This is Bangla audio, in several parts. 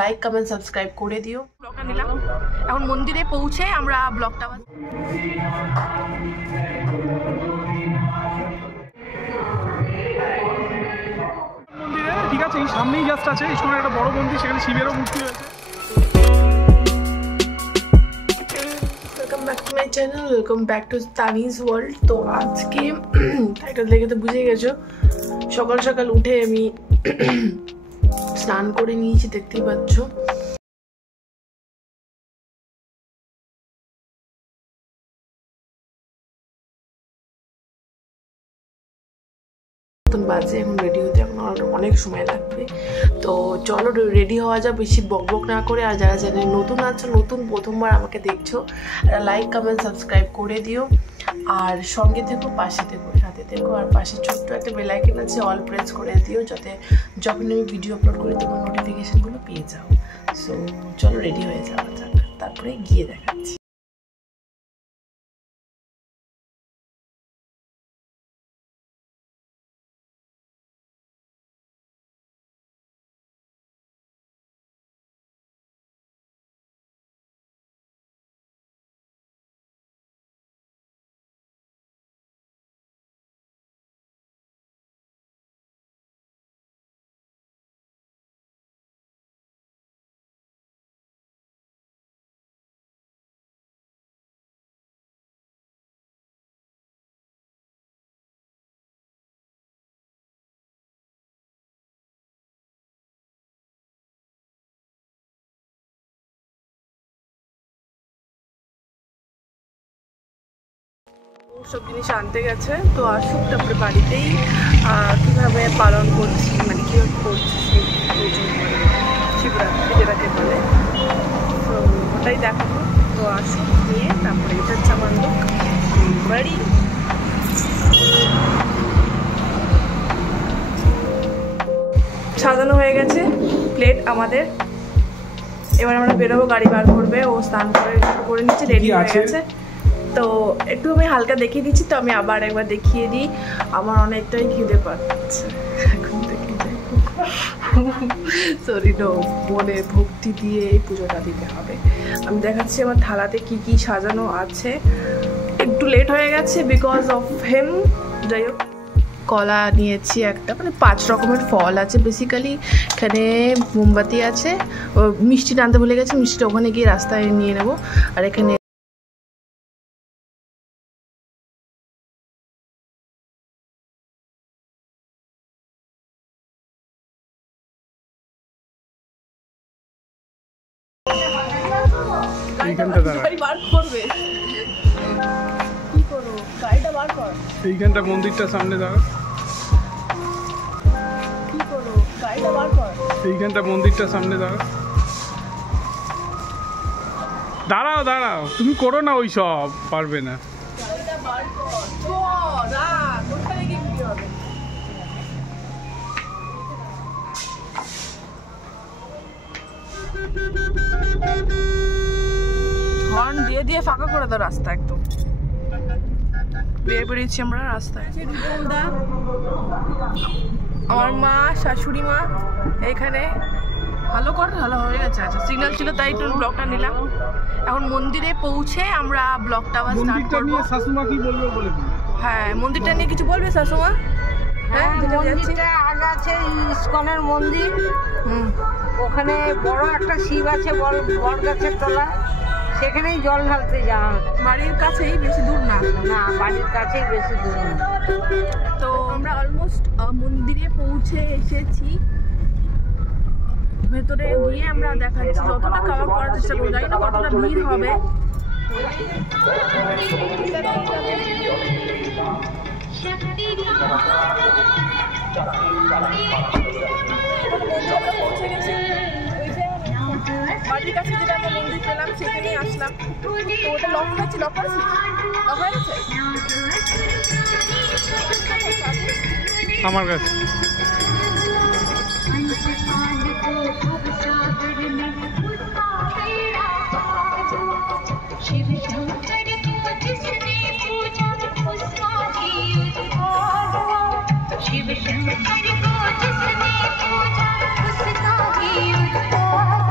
লাইক কমেন্ট সাবস্ক্রাইব করে দিও। ব্লগটা নিলাম, এখন মন্দিরে পৌঁছে আমরা ব্লগটা ঠিক আছে। এই সামনেই জাস্ট আছে, এই সময় একটা বড় মন্দির, সেখানে শিবেরও মূর্তি রয়েছে। Welcome back to my channel, welcome back to Tanij world. তো আজকে টাইটেল দেখে তো বুঝে গেছো, সকাল সকাল উঠে আমি স্নান করে নিয়েছি, দেখতেই পাচ্ছ। বাজে এখন রেডি হতে এখন অনেক সময় লাগবে। তো চলো রেডি হওয়া যাক, বেশি বকবক না করে। আর যারা চ্যানেল নতুন আছো, নতুন প্রথমবার আমাকে দেখছো, লাইক কমেন্ট সাবস্ক্রাইব করে দিও। আর সঙ্গে থেকো, পাশে থেকো, সাথে থেকো। আর পাশে ছোট্ট একটা বেল আইকন আছে, অল প্রেস করে দিও, যাতে যখন আমি ভিডিও আপলোড করি তোমার নোটিফিকেশনগুলো পেয়ে যাও। সো চলো রেডি হয়ে যাওয়া যাক, তারপরে গিয়ে দেখাচ্ছি। সব জিনিস আনতে গেছে, তো আসুক, তারপরে বাড়িতেই কীভাবে পালন করছি, মানে কীভাবে করছি সেই শিবরাত্রি যেটাকে বলে, তো ওটাই দেখাবো। তো আসুক, নিয়ে তারপরে এটা হচ্ছে আমার লোক বাড়ি। সাজানো হয়ে গেছে প্লেট আমাদের, এবার আমরা বেরোবো, গাড়ি বার করবে, ও স্নান করে নিচ্ছে, রেডি হয়ে গেছে। তো একটু আমি হালকা দেখিয়ে দিচ্ছি, তো আমি আবার একবার দেখিয়ে দিই। আমার অনেকটাই খিদে পাচ্ছে এখন থেকে, সরি নো, মনে ভক্তি দিয়ে এই পুজোটা দিতে হবে। আমি দেখাচ্ছি আমার থালাতে কি কি সাজানো আছে। একটু লেট হয়ে গেছে বিকজ অফ হেম। যাই হোক, কলা নিয়েছি একটা, মানে 5 রকমের ফল আছে বেসিক্যালি। এখানে মোমবাতি আছে, মিষ্টি টানতে ভুলে গেছে, মিষ্টিটা ওখানে গিয়ে রাস্তায় নিয়ে নেবো। আর এখানে এইখানটা মন্দিরটা সামনে দাঁড়া, এইখানটা মন্দিরটা সামনে দাঁড়া, দাঁড়াও দাঁড়াও, তুমি করো না, ওই সব পারবে না। হর্ন দিয়ে দিয়ে ফাঁকা করে দাও রাস্তা, একদম বেরিয়ে বেরিয়েছি আমরা রাস্তায়। আমার মা, শাশুড়ি মা এখানে। ভালো হয়ে গেছে। আচ্ছা, সিগন্যাল ছিল তাই একটু ব্লগটা নিলাম। এখন মন্দিরে পৌঁছে আমরা ব্লগটা আবার স্টার্ট করবো। শাশুমা কি বলবে বলে? হ্যাঁ, মন্দিরটা নিয়ে কিছু বলবে শাশুমা? হ্যাঁ, মন্দিরটা আগে আছে ইস্কনের মন্দির, ওখানে বড় একটা শিব আছে বড় গাছের তলা, সেখানেই জল ঢালতে যাওয়া। বাড়ির কাছেই, বেশি দূর না। না, বাড়ির কাছেই, বেশি দূর না। তো আমরা অলমোস্ট মন্দিরে পৌঁছে এসেছি। ভেতরে গিয়ে আমরা দেখাচ্ছি, যতটা কভার করার চেষ্টা করবো, জানি না কতটা ভিড় হবে। পৌঁছে গেছি, বাড়ির কাছে যেটা আমরা মন্দির পেলাম সেখানেই আসলাম। তো ওটা লক হয়েছে, লক হয়ে গেছে আমার কাছে। शिव शंकर को जिसने पूजा उसका ही उद्धार। शिव शंकर को जिसने पूजा उसका ही उद्धार।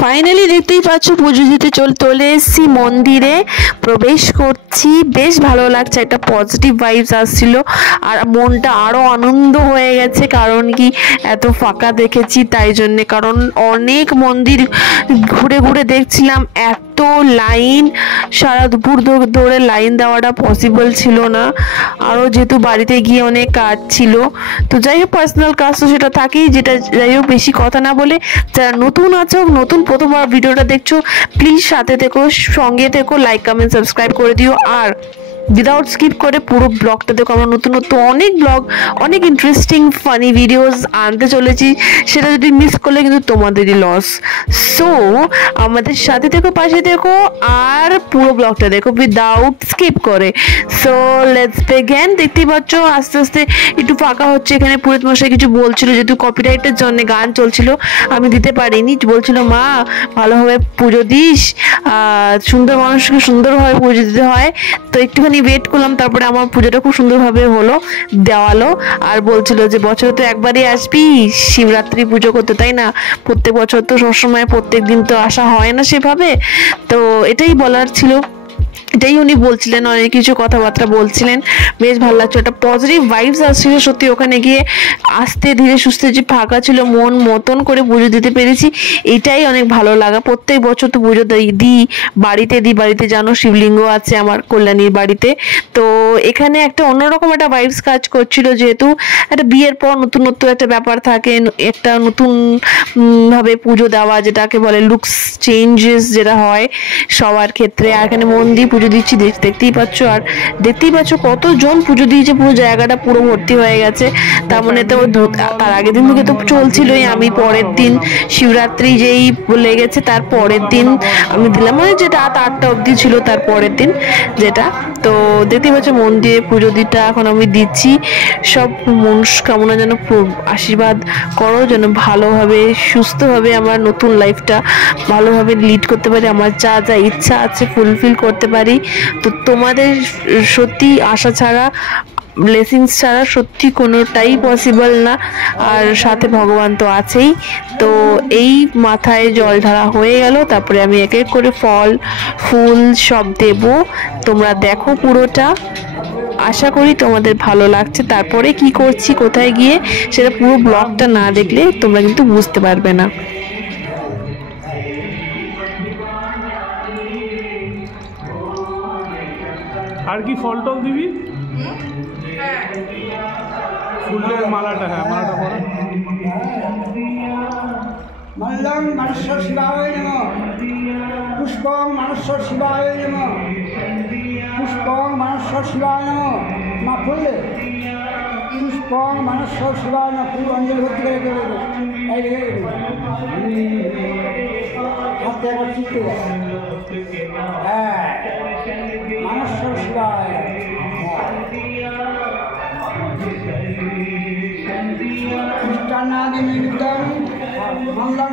ফাইনালি দেখতেই পাচ্ছ পুজো দিতে চলে এসেছি মন্দিরে, প্রবেশ করছি। বেশ ভালো লাগছে, একটা পজিটিভ ভাইবস আসছিল আর মনটা আরও আনন্দ হয়ে গেছে। কারণ কি এত ফাঁকা দেখেছি তাই জন্যে, কারণ অনেক মন্দির ঘুরে ঘুরে দেখছিলাম, এত লাইন, সারা দুপুর ধরে লাইন দেওয়াটা পসিবল ছিল না। আরও যেহেতু বাড়িতে গিয়ে অনেক কাজ ছিল, তো যাই হোক পার্সোনাল কাজ তো সেটা থাকেই। যেটা যাই হোক বেশি কথা না বলে, যারা নতুন আছো, নতুন প্রথমবার ভিডিওটা দেখছো, প্লিজ সাথে থেকো, সঙ্গে থেকো, লাইক কমেন্ট সাবস্ক্রাইব করে দিও। আর উইদাউট স্কিপ করে পুরো ব্লগটা দেখো। আমরা নতুন নতুন অনেক ব্লগ, অনেক ইন্টারেস্টিং ফানি ভিডিওস আনতে চলেছি, সেটা যদি মিস করলে কিন্তু তোমাদেরই লস। সো আমাদের সাথে থেকো, পাশে থেকো, আর পুরো ব্লগটা দেখো উইদাউট স্কিপ করে। So let's begin. দেখতেই পাচ্ছ আস্তে আস্তে একটু ফাঁকা হচ্ছে। এখানে পুরোহিত মশাই কিছু বলছিল, যেহেতু কপিরাইটের জন্য গান চলছিল, আমি দিতে পারিনি। বলছিল মা ভালোভাবে পুজো দিস, সুন্দর মানুষকে সুন্দরভাবে পুজো দিতে হয়। তো একটুখানি ওয়েট করলাম, তারপরে আমার পুজোটা খুব সুন্দরভাবে হলো, দেওয়ালো। আর বলছিল যে বছরে তো একবারই আসবি শিবরাত্রি পুজো করতে, তাই না? প্রত্যেক বছর তো সবসময় প্রত্যেক দিন তো আসা হয় না সেভাবে। তো এটাই বলার ছিল, এটাই উনি বলছিলেন, অনেক কিছু কথাবার্তা বলছিলেন। বেশ ভালো লাগছে, একটা পজিটিভ ভাইবস আসছিল সত্যি। ওখানে গিয়ে আস্তে ধীরে সুস্থে যে ফাঁকা ছিল, মন মতন করে পুজো দিতে পেরেছি, এটাই অনেক ভালো লাগা। প্রত্যেক বছর তো পুজো দিই, বাড়িতে জানো শিবলিঙ্গ আছে আমার কল্যাণীর বাড়িতে। তো এখানে একটা অন্যরকম একটা ভাইবস কাজ করছিল, যেহেতু একটা বিয়ের পর নতুনত্ব একটা ব্যাপার থাকে, একটা নতুন ভাবে পুজো দেওয়া, যেটাকে বলে লুকস চেঞ্জেস যেটা হয় সবার ক্ষেত্রে। আর এখানে মন দিয়ে পুজো দিচ্ছি, দেখতেই পাচ্ছ। আর দেখতেই পাচ্ছ কতজন পুজো দিয়েছে, পুরো জায়গাটা পুরো ভর্তি হয়ে গেছে। তার মানে তো তার আগের দিন থেকে তো চলছিলই। আমি পরের দিন শিবরাত্রি যেই লেগেছে তার পরের দিন আমি দিলাম, মানে যেটা রাত 8টা অবধি ছিল তার পরের দিন যেটা। তো দেখতেই পাচ্ছ মন দিয়ে পুজো দিটা এখন আমি দিচ্ছি। সব মনস্কামনা যেন আশীর্বাদ করো, যেন ভালোভাবে সুস্থভাবে আমার নতুন লাইফটা ভালোভাবে লিড করতে পারি, আমার যা যা ইচ্ছা আছে ফুলফিল করতে পারি। তো তোমাদের সত্যি আশা ছাড়া, ব্লেসিংস ছাড়া সত্যি কোনোটাই পসিবল না। আর সাথে ভগবান তো আছেই। তো এই মাথায় জল ঢালা হয়ে গেল, তারপরে আমি এক এক করে ফল ফুল সব দেব। তোমরা দেখো পুরোটা, আশা করি তোমাদের ভালো লাগছে। তারপরে কি করছি, কোথায় গিয়ে, সেটা পুরো ব্লগটা না দেখলে তোমরা কিন্তু বুঝতে পারবে না। আর কি ফল টল দিবি? ফুলের মালাটা, হ্যাঁ মালাটা পরে। মল্লং মনুষ্য শিবায় নমঃ, পুষ্পং মনুষ্য শিবায় নমঃ, পুষ্পং মনুষ্য শিবায় নমঃ। মা ফুললে পুষ্পং মনুষ্য শিবায় নমঃ। ফুল অঞ্জলি ভর্তি করে দেবে, এই রেখে দেবে হাতে একবার চিপতে যায়। হ্যাঁ মনুষ্য শিবায় মিষ্টান্নাদি নিবেদন মঙ্গলম।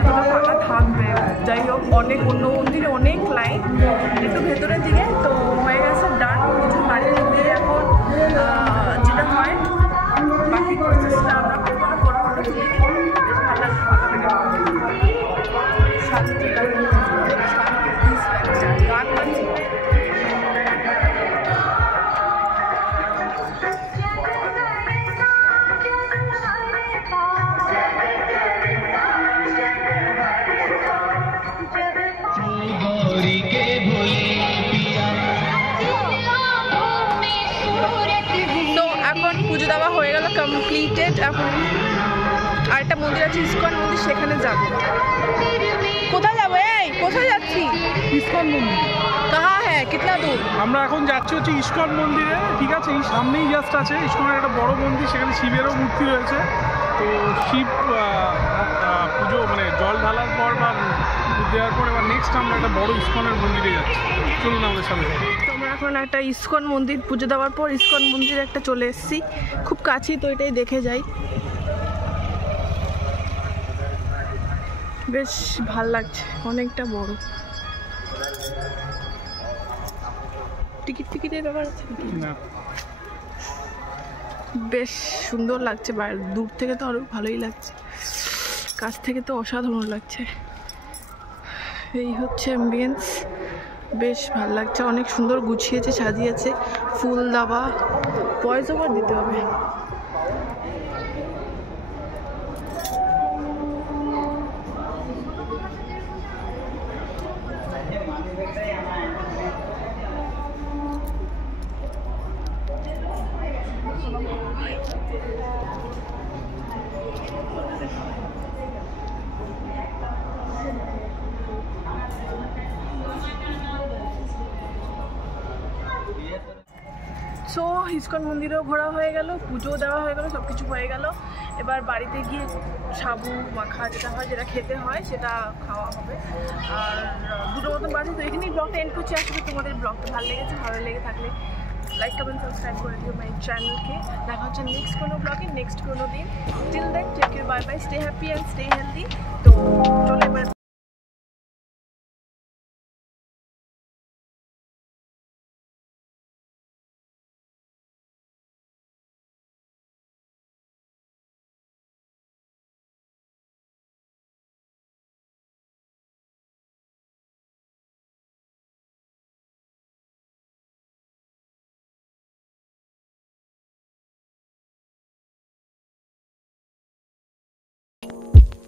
এতটা ফাঁকা থাকবে। যাই হোক, অনেক অন্য মন্দিরে অনেক লাইন, একটু ভেতরের দিকে তো হয়ে গেছে ডান। কিছু বাড়িতে গিয়ে এখন যেটা হয় বাকি প্রসেসটা আমরা ফটো তুলে নিই। বেশ ভালো লাগছে, শান্তি গান বাজছে। তো এখন পুজো দেওয়া হয়ে গেল, কমপ্লিটেড। এখন আরেকটা মন্দির আছে ইস্কন মন্দির, সেখানে যাব। কোথায় যাবো? এই কোথায় যাচ্ছি? ইস্কন মন্দির কাহা হ্যাঁ, কিতনা দূর? আমরা এখন যাচ্ছি হচ্ছে ইস্কন মন্দিরে, ঠিক আছে? এই সামনেই জাস্ট আছে ইস্কনের একটা বড় মন্দির, সেখানে শিবেরও মূর্তি রয়েছে। তো শিব পুজো মানে জল ঢালার পর বা দেওয়ার পর এবার নেক্সট আমরা একটা বড় ইস্কনের মন্দিরে যাচ্ছি। চলুন আমাদের সাথে। তোমরা এখন একটা ইস্কন মন্দির পুজো দেওয়ার পর ইস্কন মন্দিরে একটা চলে এসেছি, খুব কাছেই, তো এটাই দেখে যাই। বেশ ভাল লাগছে, অনেকটা বড়। টিকিটের ব্যাপার আছে না, বেশ সুন্দর লাগছে, দূর থেকে তো আরো ভালোই লাগছে, কাছ থেকে তো অসাধারণ লাগছে। এই হচ্ছে অ্যাম্বিয়েন্স, বেশ ভালো লাগছে, অনেক সুন্দর গুছিয়েছে, সাজিয়েছে, ফুল দেওয়া। ভয়েস ওভার দিতে হবে। সো ইস্কন মন্দিরেও ঘোরা হয়ে গেল, পুজো দেওয়া হয়ে গেল, সব কিছু হয়ে গেল। এবার বাড়িতে গিয়ে সাবু মাখা যেটা হয়, যেটা খেতে হয়, সেটা খাওয়া হবে। আর দুটো মতন বাজে। তো এখানেই ব্লগটা এন্ড করছি। আসলে তোমাদের ব্লগটা ভালো লেগেছে, ভালো লেগে থাকলে লাইক কমেন্ট সাবস্ক্রাইব করে দিও মাই চ্যানেলকে। দেখা হচ্ছে নেক্সট কোনো ব্লগে, নেক্সট কোনো দিন। Till then take care, bye bye, stay happy and stay healthy. তো চলো এবার